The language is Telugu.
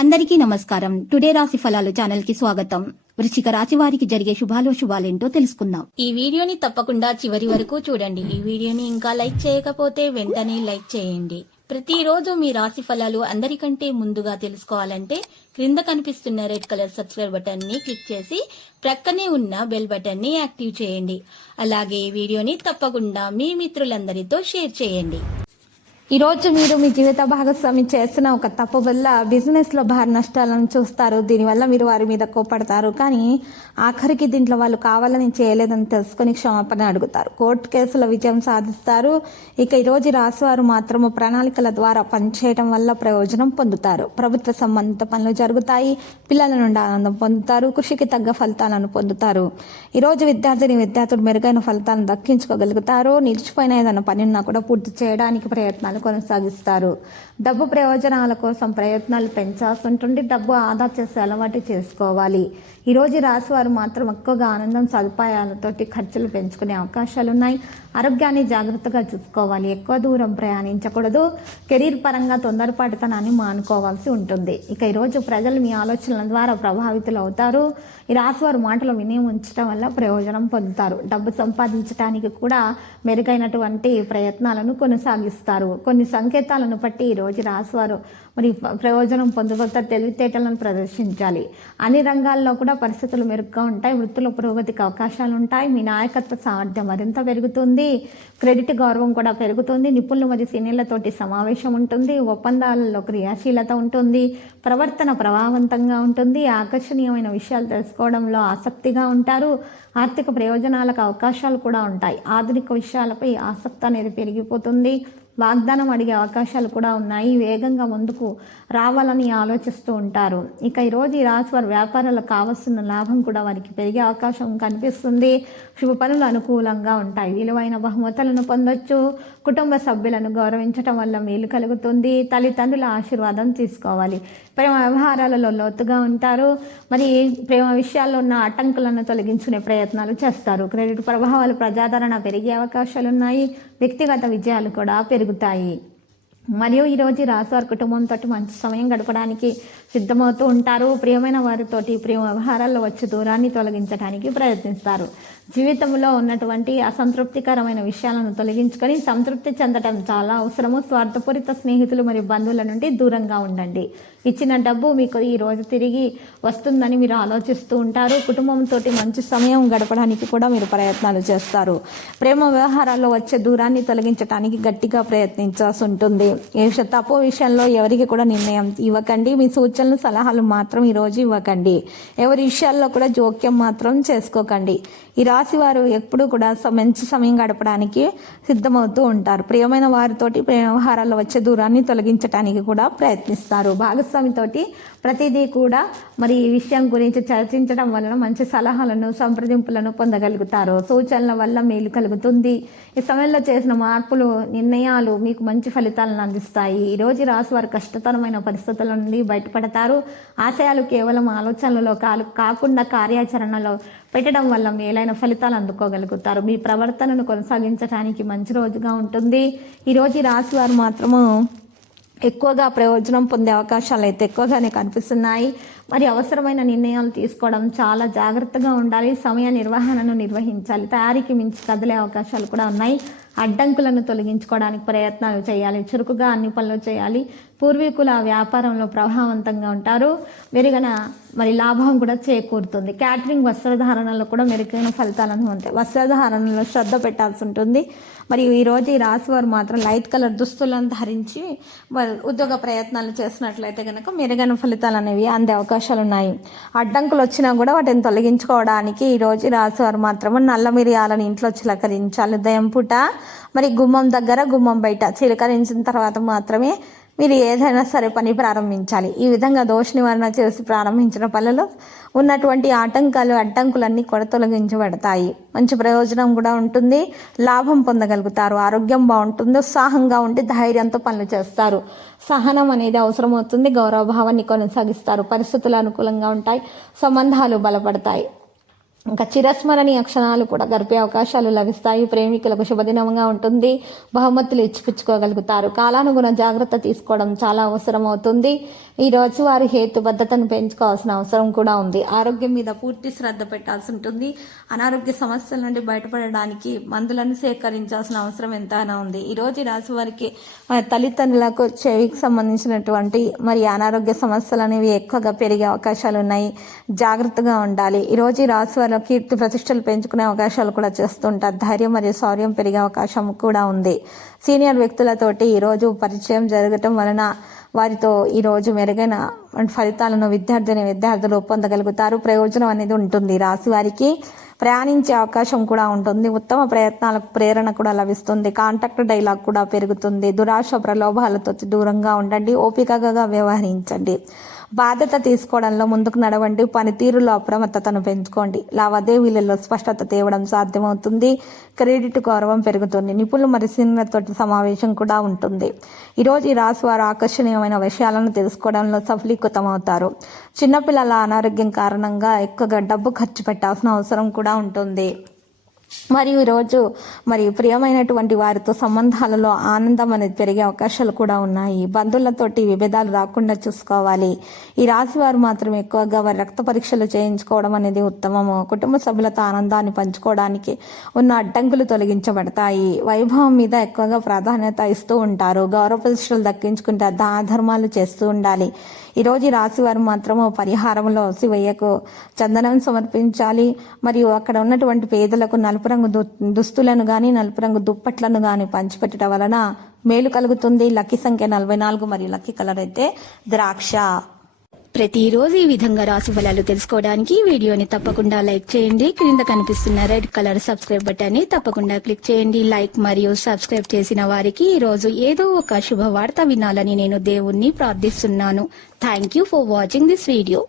అందరికీ నమస్కారం. టుడే రాశి ఫలాలు ఛానల్ కి స్వాగతం. వృశ్చిక రాశి వారికి జరిగే శుభాలేంటో తెలుసుకుందాం. ఈ వీడియోని తప్పకుండా చివరి వరకు చూడండి. ఈ వీడియోని ఇంకా లైక్ చేయకపోతే వెంటనే లైక్ చేయండి. ప్రతిరోజు మీ రాశి ఫలాలు అందరికంటే ముందుగా తెలుసుకోవాలంటే క్రింద కనిపిస్తున్న రెడ్ కలర్ సబ్స్క్రైబ్ బటన్ ని క్లిక్ చేసి ప్రక్కనే ఉన్న బెల్ బటన్ ని యాక్టివ్ చేయండి. అలాగే ఈ వీడియోని తప్పకుండా మీ మిత్రులందరితో షేర్ చేయండి. ఈరోజు మీరు మీ జీవిత భాగస్వామి చేసిన ఒక తప్పు వల్ల బిజినెస్లో భారీ నష్టాలను చూస్తారు. దీనివల్ల మీరు వారి మీద కోపడతారు. కానీ ఆఖరికి దీంట్లో వాళ్ళు కావాలని చేయలేదని తెలుసుకుని క్షమాపణ అడుగుతారు. కోర్టు కేసుల విజయం సాధిస్తారు. ఇక ఈరోజు రాశివారు మాత్రము ప్రణాళికల ద్వారా పనిచేయడం వల్ల ప్రయోజనం పొందుతారు. ప్రభుత్వ సంబంధిత పనులు జరుగుతాయి. పిల్లల నుండి ఆనందం పొందుతారు. కృషికి తగ్గ ఫలితాలను పొందుతారు. ఈరోజు విద్యార్థులు మెరుగైన ఫలితాలను దక్కించుకోగలుగుతారు. నిలిచిపోయిన ఏదైనా పని ఉన్నా కూడా పూర్తి చేయడానికి ప్రయత్నాలు కొనసాగిస్తారు. డబ్బు ప్రయోజనాల కోసం ప్రయత్నాలు పెంచాల్సి ఉంటుంది. డబ్బు ఆదా చేసే అలవాటు చేసుకోవాలి. ఈరోజు రాశి వారు మాత్రం ఎక్కువగా ఆనందం సదుపాయాలతోటి ఖర్చులు పెంచుకునే అవకాశాలు ఉన్నాయి. ఆరోగ్యాన్ని జాగ్రత్తగా చూసుకోవాలి. ఎక్కువ దూరం ప్రయాణించకూడదు. కెరీర్ పరంగా తొందరపాటుతనాన్ని మానుకోవాల్సి ఉంటుంది. ఇక ఈరోజు ప్రజలు మీ ఆలోచనల ద్వారా ప్రభావితులు అవుతారు. ఈ రాశి వారు మాటలు విని ఉంచడం వల్ల ప్రయోజనం పొందుతారు. డబ్బు సంపాదించడానికి కూడా మెరుగైనటువంటి ప్రయత్నాలను కొనసాగిస్తారు. కొన్ని సంకేతాలను బట్టి ఈరోజు రాశివారు మరి ప్రయోజనం పొందగలుగుతారు. తెలివితేటలను ప్రదర్శించాలి. అన్ని రంగాల్లో కూడా పరిస్థితులు మెరుగ్గా ఉంటాయి. వృత్తిలో పురోగతికి అవకాశాలు ఉంటాయి. మీ నాయకత్వ సామర్థ్యం మరింత పెరుగుతుంది. క్రెడిట్ గౌరవం కూడా పెరుగుతుంది. నిపుణులు మరియు సీనియర్లతోటి సమావేశం ఉంటుంది. ఒప్పందాలలో క్రియాశీలత ఉంటుంది. ప్రవర్తన ప్రభావవంతంగా ఉంటుంది. ఆకర్షణీయమైన విషయాలు తెలుసుకోవడంలో ఆసక్తిగా ఉంటారు. ఆర్థిక ప్రయోజనాలకు అవకాశాలు కూడా ఉంటాయి. ఆధునిక విషయాలపై ఆసక్తి అనేది పెరిగిపోతుంది. వాగ్దానం అడిగే అవకాశాలు కూడా ఉన్నాయి. వేగంగా ముందుకు రావాలని ఆలోచిస్తూ ఉంటారు. ఇక ఈరోజు ఈ రాశి వారి వ్యాపారాలకు కావలసిన లాభం కూడా వారికి పెరిగే అవకాశం కనిపిస్తుంది. శుభ పనులు అనుకూలంగా ఉంటాయి. విలువైన బహుమతులను పొందొచ్చు. కుటుంబ సభ్యులను గౌరవించడం వల్ల మేలు కలుగుతుంది. తల్లిదండ్రుల ఆశీర్వాదం తీసుకోవాలి. ప్రేమ వ్యవహారాలలో లోతుగా ఉంటారు. మరి ప్రేమ విషయాల్లో ఉన్న ఆటంకులను తొలగించుకునే ప్రయత్నాలు చేస్తారు. క్రెడిట్ ప్రభావాలు ప్రజాదరణ పెరిగే అవకాశాలు ఉన్నాయి. వ్యక్తిగత విజయాలు కూడా పెరుగుతాయి. మరియు ఈరోజు రాశివారి కుటుంబంతో మంచి సమయం గడపడానికి సిద్ధమవుతూ ఉంటారు. ప్రియమైన వారితోటి ప్రేమ వ్యవహారాల్లో వచ్చే దూరాన్ని తొలగించడానికి ప్రయత్నిస్తారు. జీవితంలో ఉన్నటువంటి అసంతృప్తికరమైన విషయాలను తొలగించుకొని సంతృప్తి చెందడం చాలా అవసరము. స్వార్థపూరిత స్నేహితులు మరియు బంధువుల నుండి దూరంగా ఉండండి. ఇచ్చిన డబ్బు మీకు ఈ రోజు తిరిగి వస్తుందని మీరు ఆలోచిస్తూ ఉంటారు. కుటుంబంతో మంచి సమయం గడపడానికి కూడా మీరు ప్రయత్నాలు చేస్తారు. ప్రేమ వ్యవహారాల్లో వచ్చే దూరాన్ని తొలగించడానికి గట్టిగా ప్రయత్నించాల్సి ఉంటుంది. తప్పు విషయంలో ఎవరికి కూడా నిర్ణయం ఇవ్వకండి. మీ సూచనలు సలహాలు మాత్రం ఈరోజు ఇవ్వకండి. ఎవరి విషయాల్లో కూడా జోక్యం మాత్రం చేసుకోకండి. ఈ రాశి వారు ఎప్పుడు కూడా మంచి సమయం గడపడానికి సిద్ధమవుతూ ఉంటారు. ప్రియమైన వారితోటి ప్రేమ వ్యవహారాల్లో వచ్చే దూరాన్ని తొలగించడానికి కూడా ప్రయత్నిస్తారు. భాగస్వామితోటి ప్రతిదీ కూడా మరి ఈ విషయం గురించి చర్చించడం వలన మంచి సలహాలను సంప్రదింపులను పొందగలుగుతారు. సూచనల వల్ల మేలు కలుగుతుంది. ఈ సమయంలో చేసిన మార్పులు నిర్ణయాలు మీకు మంచి ఫలితాలను అందిస్తాయి. ఈరోజు రాశి వారు కష్టతరమైన పరిస్థితుల నుండి బయటపడతారు. ఆశయాలు కేవలం ఆలోచనలలో కాకుండా కార్యాచరణలో పెట్టడం వల్ల మేలైన ఫలితాలు అందుకోగలుగుతారు. మీ ప్రవర్తనను కొనసాగించడానికి మంచి రోజుగా ఉంటుంది. ఈరోజు ఈ రాశి వారు మాత్రము ఎక్కువగా ప్రయోజనం పొందే అవకాశాలు అయితే ఎక్కువగానే కనిపిస్తున్నాయి. మరి అవసరమైన నిర్ణయాలు తీసుకోవడం చాలా జాగ్రత్తగా ఉండాలి. సమయ నిర్వహణను నిర్వహించాలి. తయారీకి మించి కదిలే అవకాశాలు కూడా ఉన్నాయి. అడ్డంకులను తొలగించుకోవడానికి ప్రయత్నాలు చేయాలి. చురుకుగా అన్ని పనులు చేయాలి. పూర్వీకుల వ్యాపారంలో ప్రభావవంతంగా ఉంటారు. మెరుగైన మరి లాభం కూడా చేకూరుతుంది. క్యాటరింగ్ వస్త్రధారణలో కూడా మెరుగైన ఫలితాలను ఉంటాయి. వస్త్రధారణలో శ్రద్ధ పెట్టాల్సి ఉంటుంది. మరియు ఈరోజు ఈ రాశి వారు మాత్రం లైట్ కలర్ దుస్తులను ధరించి ఉద్యోగ ప్రయత్నాలు చేసినట్లయితే కనుక మెరుగైన ఫలితాలు అనేవి అందే అవకాశాలు ఉన్నాయి. అడ్డంకులు వచ్చినా కూడా వాటిని తొలగించుకోవడానికి ఈరోజు రాశి వారు మాత్రము నల్ల మిరియాలను ఇంట్లో చిలకరించాలి. ఉదయం పూట మరి గుమ్మం దగ్గర గుమ్మం బయట చిలకరించిన తర్వాత మాత్రమే మీరు ఏదైనా సరే పని ప్రారంభించాలి. ఈ విధంగా దోష నివారణ చేసి ప్రారంభించిన పనులలో ఉన్నటువంటి అడ్డంకులన్నీ కూడా తొలగించబడతాయి. మంచి ప్రయోజనం కూడా ఉంటుంది. లాభం పొందగలుగుతారు. ఆరోగ్యం బాగుంటుంది. ఉత్సాహంగా ఉండి ధైర్యంతో పనులు చేస్తారు. సహనం అనేది అవసరమవుతుంది. గౌరవ భావాన్ని కొనసాగిస్తారు. పరిస్థితులు అనుకూలంగా ఉంటాయి. సంబంధాలు బలపడతాయి. ఇంకా చిరస్మరణీయ క్షణాలు కూడా గడిపే అవకాశాలు లభిస్తాయి. ప్రేమికులకు శుభదినంగా ఉంటుంది. బహుమతులు ఇచ్చిపుచ్చుకోగలుగుతారు. కాలానుగుణ జాగ్రత్త తీసుకోవడం చాలా అవసరం అవుతుంది. ఈ రోజు వారి హేతుబద్ధతను పెంచుకోవాల్సిన అవసరం కూడా ఉంది. ఆరోగ్యం మీద పూర్తి శ్రద్ధ పెట్టాల్సి ఉంటుంది. అనారోగ్య సమస్యల నుండి బయటపడడానికి మందులను సేకరించాల్సిన అవసరం ఎంతైనా ఉంది. ఈ రోజు ఈ రాశి వారికి తల్లిదండ్రులకు చెవికి సంబంధించినటువంటి మరి అనారోగ్య సమస్యలు అనేవి ఎక్కువగా పెరిగే అవకాశాలు ఉన్నాయి. జాగ్రత్తగా ఉండాలి. ఈ రోజు ఈ రాశి వారి కీర్తి ప్రతిష్టలు పెంచుకునే అవకాశాలు కూడా చేస్తుంటారు. ధైర్యం మరియు శౌర్యం పెరిగే అవకాశం కూడా ఉంది. సీనియర్ వ్యక్తులతోటి ఈరోజు పరిచయం జరగటం వలన వారితో ఈరోజు మెరుగైన ఫలితాలను విద్యార్థులు పొందగలుగుతారు. ప్రయోజనం అనేది ఉంటుంది. రాశి వారికి ప్రయాణించే అవకాశం కూడా ఉంటుంది. ఉత్తమ ప్రయత్నాలకు ప్రేరణ కూడా లభిస్తుంది. కాంటాక్ట్ డైలాగ్ కూడా పెరుగుతుంది. దురాశ ప్రలోభాలతో దూరంగా ఉండండి. ఓపికగా వ్యవహరించండి. బాధ్యత తీసుకోవడంలో ముందుకు నడవండి. పనితీరులో అప్రమత్తతను పెంచుకోండి. లావాదేవీలలో స్పష్టత తేవడం సాధ్యమవుతుంది. క్రెడిట్ గౌరవం పెరుగుతుంది. నిపుణులు మరియు సీనియర్లతో సమావేశం కూడా ఉంటుంది. ఈరోజు ఈ రాశి వారు ఆకర్షణీయమైన విషయాలను తెలుసుకోవడంలో సఫలీకృతమవుతారు. చిన్నపిల్లల అనారోగ్యం కారణంగా ఎక్కువగా డబ్బు ఖర్చు పెట్టాల్సిన అవసరం కూడా ఉంటుంది. మరియు ఈరోజు మరి ప్రియమైనటువంటి వారితో సంబంధాలలో ఆనందం అనేది పెరిగే అవకాశాలు కూడా ఉన్నాయి. బంధువులతోటి విభేదాలు రాకుండా చూసుకోవాలి. ఈ రాశి వారు మాత్రం ఎక్కువగా వారి రక్త పరీక్షలు చేయించుకోవడం అనేది ఉత్తమము. కుటుంబ సభ్యులతో ఆనందాన్ని పంచుకోవడానికి ఉన్న అడ్డంకులు తొలగించబడతాయి. వైభవం మీద ఎక్కువగా ప్రాధాన్యత ఇస్తూ ఉంటారు. గౌరవ ప్రతిష్టలు దక్కించుకుంటే దాన ధర్మాలు చేస్తూ ఉండాలి. ఈరోజు ఈ రాశి వారు మాత్రము పరిహారంలో శివయ్యకు చందనం సమర్పించాలి. మరియు అక్కడ ఉన్నటువంటి పేదలకు నలుపు రంగు దుస్తులను కానీ నలుపు రంగు దుప్పట్లను కానీ పంచిపెట్టడం వలన మేలు కలుగుతుంది. లక్కీ సంఖ్య 44 మరియు లక్కీ కలర్ అయితే ద్రాక్ష. ప్రతిరోజు ఈ విధంగా రాశి ఫలాలు తెలుసుకోవడానికి వీడియోని తప్పకుండా లైక్ చేయండి. క్రింద కనిపిస్తున్న రెడ్ కలర్ సబ్స్క్రైబ్ బటన్ ని తప్పకుండా క్లిక్ చేయండి. లైక్ మరియు సబ్స్క్రైబ్ చేసిన వారికి ఈ రోజు ఏదో ఒక శుభవార్త వినాలని నేను దేవుణ్ణి ప్రార్థిస్తున్నాను. Thank you for watching this video.